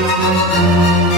Thank you.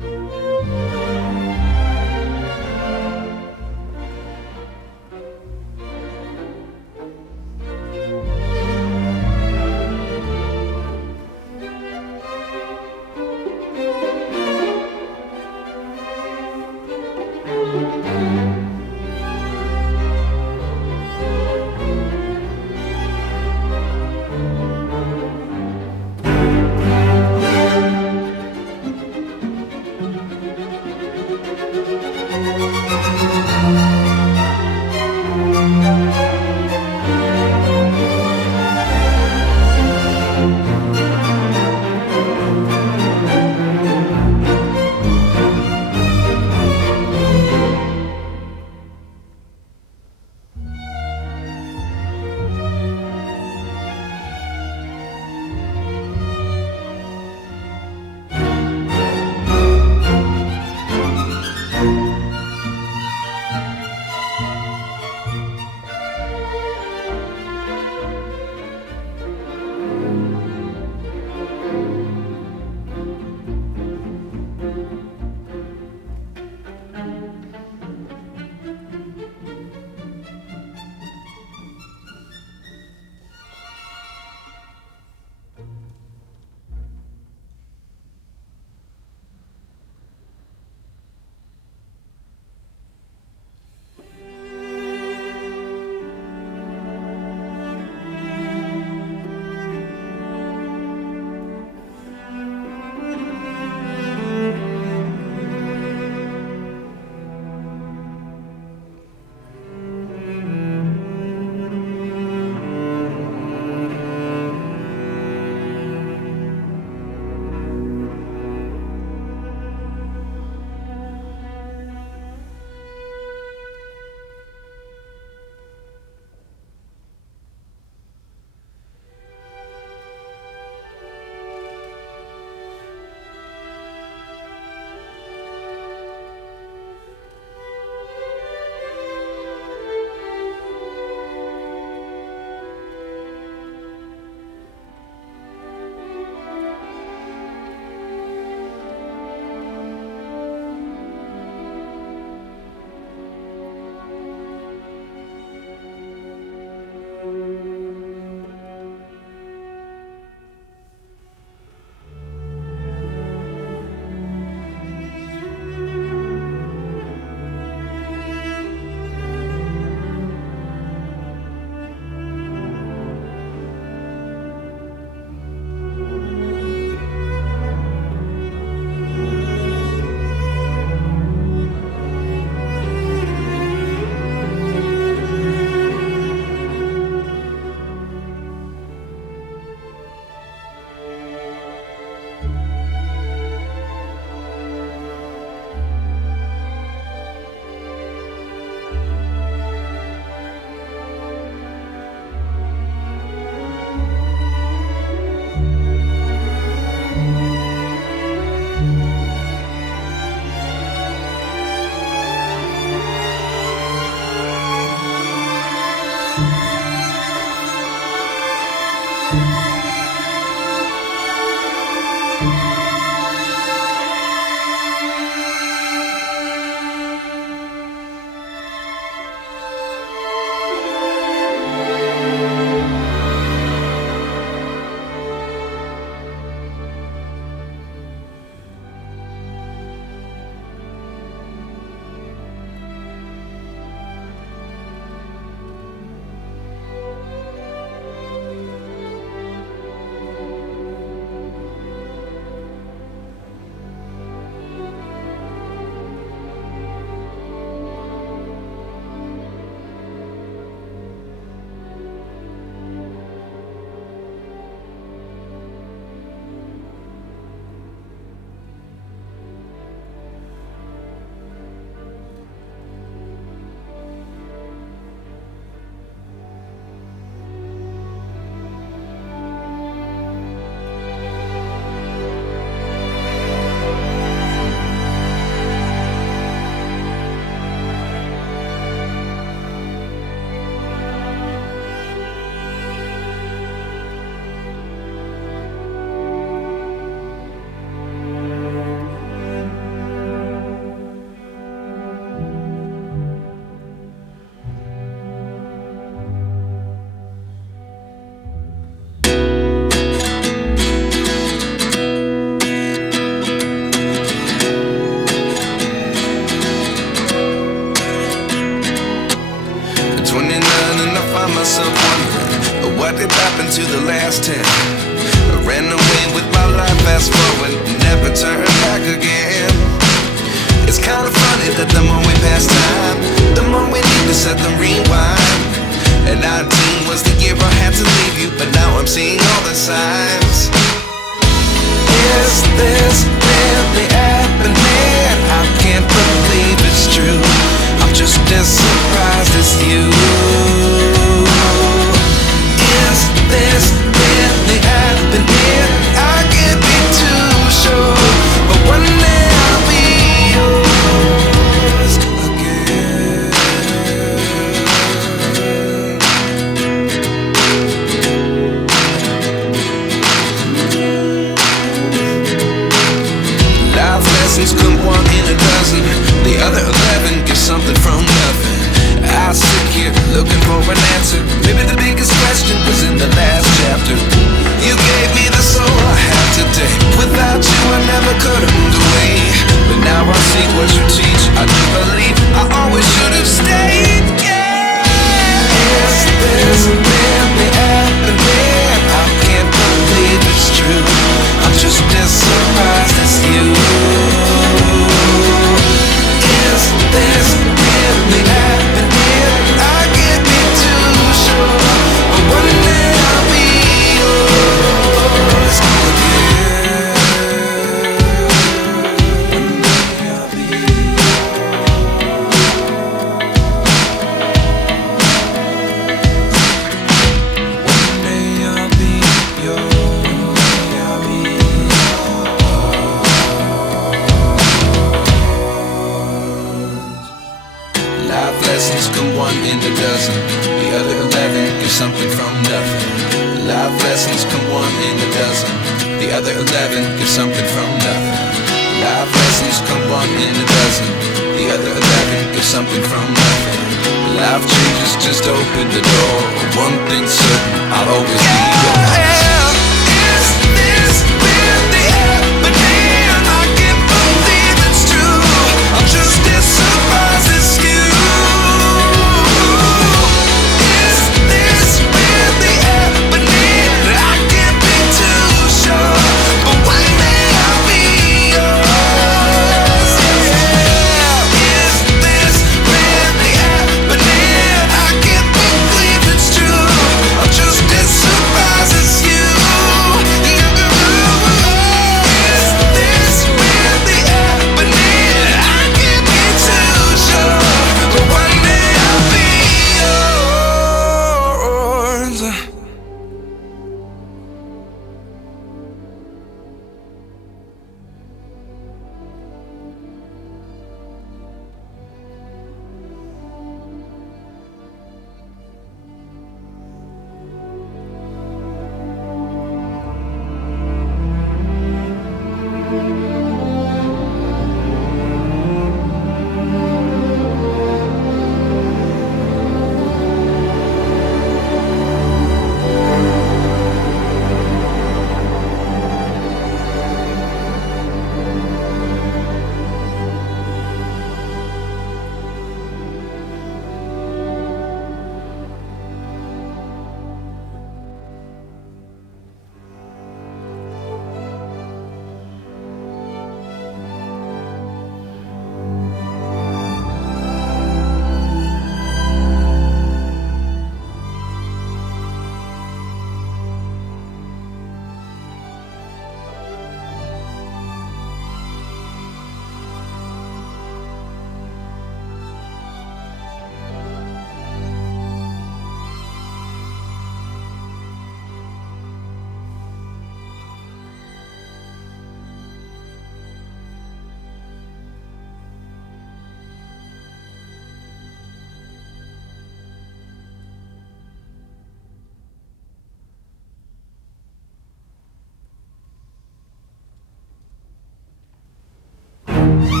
thank you